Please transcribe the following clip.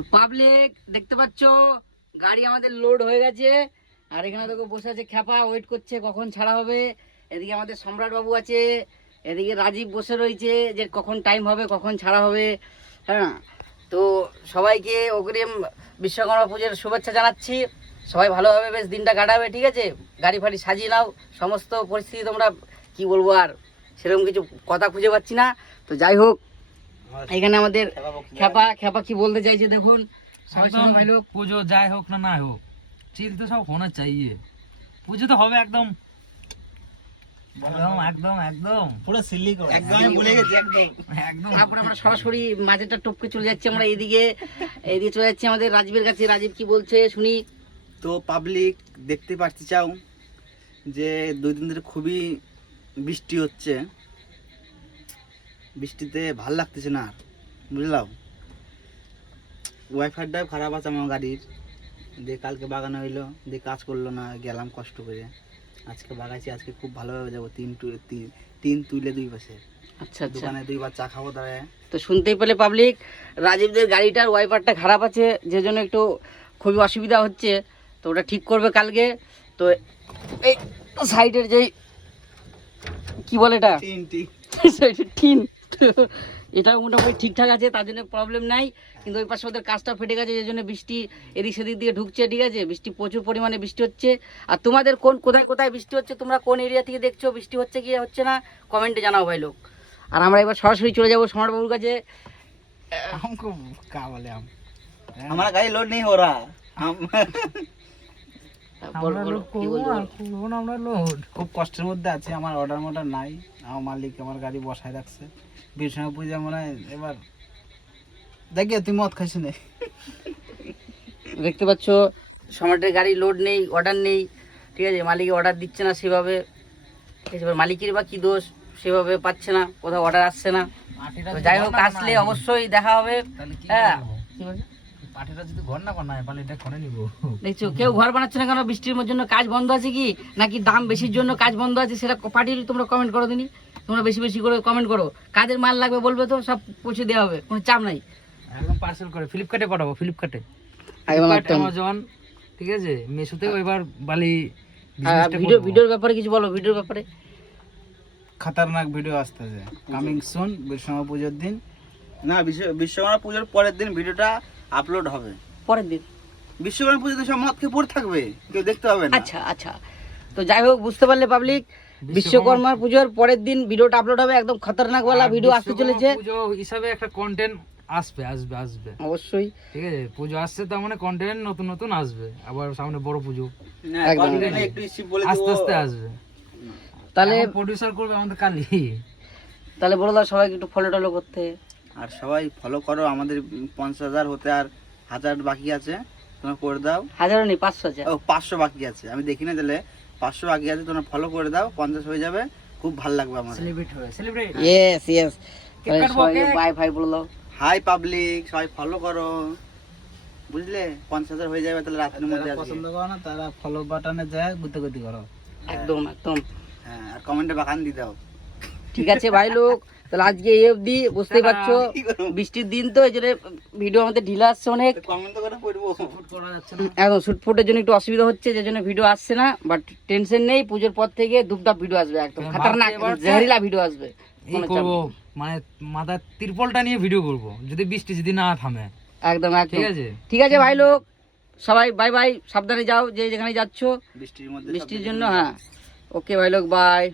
তো পাবলিক দেখতে পাচ্ছ, গাড়ি আমাদের লোড হয়ে গেছে। আর এখানে দেখো বসে আছে খ্যাপা ওয়েট করছে কখন ছাড়া হবে। এদিকে আমাদের সম্রাট বাবু আছে, এদিকে রাজীব বসে রয়েছে, যে কখন টাইম হবে, কখন ছাড়া হবে হ্যাঁ। তো সবাইকে অগ্রিম বিশ্বকর্মা পুজোর শুভেচ্ছা জানাচ্ছি। সবাই ভালোভাবে বেশ দিনটা কাটাবে, ঠিক আছে? গাড়ি ফাড়ি সাজিয়ে নাও, সমস্ত পরিস্থিতি তোমরা, কি বলব আর, সেরকম কিছু কথা খুঁজে পাচ্ছি না। তো যাই হোক এখানে আমাদের খ্যাপা খ্যাপা কি বলতে চাইছে দেখুন? সবাই ভাই লোক। পুজো যাই হোক না না হোক চিল তো সব হোনা চাইয়ে। পুজো তো হবে একদম। একদম একদম একদম। পুরো সিল্লি করে। একদম। ভুলে গেছি একদম। একদম। তারপরে আমরা সরাসরি মাঝেটা টপকে চলে যাচ্ছি আমরা এদিকে এদিকে চলে যাচ্ছি আমাদের রাজীবের কাছে। রাজীব কি বলছে? শুনি। তো পাবলিক দেখতে পাচ্ছি চাও যে দুই দিন ধরে খুবই বৃষ্টি হচ্ছে। বৃষ্টিতে ভালো লাগতেছে না আর বুঝলাম ওয়াইফাইটাও খারাপ আছে আমার গাড়ির। দিয়ে কালকে বাগানো হইল দিয়ে কাজ করল না গেলাম কষ্ট করে। আজকে বাগাইছি আজকে খুব ভালোভাবে যাব তিন টু তিন তিন তুলে দুই পাশে আচ্ছা আচ্ছা। দোকানে দুইবার চা খাব দাঁড়ায় তো শুনতেই পেলে পাবলিক রাজীবদের গাড়িটার ওয়াইপারটা খারাপ আছে যে জন্য একটু খুবই অসুবিধা হচ্ছে। তো ওটা ঠিক করবে কালকে। তো এই সাইডের যেই কি বলে এটা? তিনটি। এটা মোটামুটি ঠিকঠাক আছে তার জন্য প্রবলেম নাই। কিন্তু ওই পাশে ওদের কাজটা ফেটে গেছে যে জন্য বৃষ্টি এদিক সেদিক দিয়ে ঢুকছে ঠিক আছে? বৃষ্টি প্রচুর পরিমাণে বৃষ্টি হচ্ছে। আর তোমাদের কোন কোথায় কোথায় বৃষ্টি হচ্ছে তোমরা কোন এরিয়া থেকে দেখছ বৃষ্টি হচ্ছে কি হচ্ছে না কমেন্টে জানাও ভাই লোক। আর আমরা এবার সরাসরি চলে যাব সম্রাটবাবুর কাছে। আমার গায়ে লোড নেই ওরা। আমরা লোড করব আর করব না আমরা লোড। খুব কষ্টের মধ্যে আছে আমার অর্ডার মর্ডার নাই আমার মালিক আমার গাড়ি বসায় রাখছে। বিষ্ণু পূজা মনে হয় এবার দেখি তুই মদ খাইস না। দেখতে পাচ্ছ সম্রাটের গাড়ি লোড নেই অর্ডার নেই ঠিক আছে? মালিকে অর্ডার দিচ্ছে না সেভাবে। ঠিক আছে এবার মালিকের বা কি দোষ সেভাবে পাচ্ছে না কোথাও অর্ডার আসছে না। যাই হোক আসলে অবশ্যই দেখা হবে। তাহলে কি হ্যাঁ। করব? কি বলছো? পাটিটা যদি ঘর না বানায় তাহলে এটা করে নিবো। দেখছ কেউ ঘর বানাচ্ছে না কেন? বৃষ্টির জন্য কাজ বন্ধ আছে কি? নাকি দাম বেশির জন্য কাজ বন্ধ আছে? সেটা পার্টির তোমরা কমেন্ট করো দিনি। তোমরা বেশি বেশি করে কমেন্ট করো। কাদের মাল লাগবে বলবে তো সব পৌঁছে দেওয়া হবে কোনো চাপ নাই। একদম পার্সেল করে ফ্লিপকার্টে পাঠাবো ফ্লিপকার্টে অ্যামাজন ঠিক আছে? মেশোতেও এবার বালি ভিডিও ভিডিওর ব্যাপারে কিছু বলো ভিডিওর ব্যাপারে। খতরনাক ভিডিও আসতেছে। কামিং সুন বিশ্বকর্মা পুজোর দিন। না বিশ্ব- বিশ্বকর্মা পুজোর পরের দিন ভিডিওটা আপলোড হবে। পরের দিন। বিশ্বকর্মা পুজোতে সব মদ খেয়ে পড়ে থাকবে কেউ দেখতে হবে না। আচ্ছা আচ্ছা। তো যাই হোক বুঝতে পারলে পাবলিক বিশ্বকর্মা পুজোর পরের দিন ভিডিওটা আপলোড হবে একদম খতরনাক আর ভিডিও আসতে চলেছে। পুজো হিসাবে একটা কন্টেন্ট আসবে আসবে আসবে। অবশ্যই। ঠিক আছে পুজো আসছে তার মানে কন্টেন্ট নতুন নতুন আসবে। আবার সামনে বড় পুজো। না, একদম। আস্তে আস্তে আসবে। তাহলে প্রোডিউসার করবে আমাদের কালি। তাহলে বলে দাও সবাইকে একটু ফলো টলো করতে। আর সবাই ফলো করো আমাদের পঞ্চাশ হাজার হতে আর হাজার বাকি আছে। তোমরা করে দাও। হাজারও নেই পাঁচশো আছে। ও পাঁচশো বাকি আছে। আমি দেখি না তাহলে। পাঁচশো বাকি আছে তোমরা ফলো করে দাও পঞ্চাশ হয়ে যাবে। খুব ভালো লাগবে আমার সেলিব্রেট হবে সেলিব্রেট ইয়েস ইয়েস। বাই ভাই বলে। দাও হাই পাবলিক সবাই ফলো করো। বুঝলে? পঞ্চাশ হাজার হয়ে যাবে তাহলে রাত্রির মধ্যে পছন্দ করো না তারা ফলো বাটনে যায় গুতে গুতি করো। একদম একদম। হ্যাঁ আর কমেন্টে বাগান দিয়ে দাও। ঠিক আছে ভাই লোক তাহলে আজকে এই অবধি বুঝতেই পারছ? বৃষ্টির দিন তো এই জন্য ভিডিও আমাদের ঢিলা আসছে অনেক। এখন শুটফুটের জন্য একটু অসুবিধা হচ্ছে যে জন্য ভিডিও আসছে না বাট টেনশন নেই পুজোর পর থেকে দুপদাপ ভিডিও আসবে একদম হ্যাঁ, খাতারনাক বাড়ছে। ভিডিও আসবে মানে মাথার তিরপলটা নিয়ে ভিডিও করব যদি বৃষ্টি যদি না থামে। একদম একদম। ঠিক আছে? ঠিক আছে ভাই লোক সবাই বাই বাই সাবধানে যাও যে যেখানে যাচ্ছ। বৃষ্টির মধ্যে বৃষ্টির জন্য হ্যাঁ। ওকে ভাই লোক বাই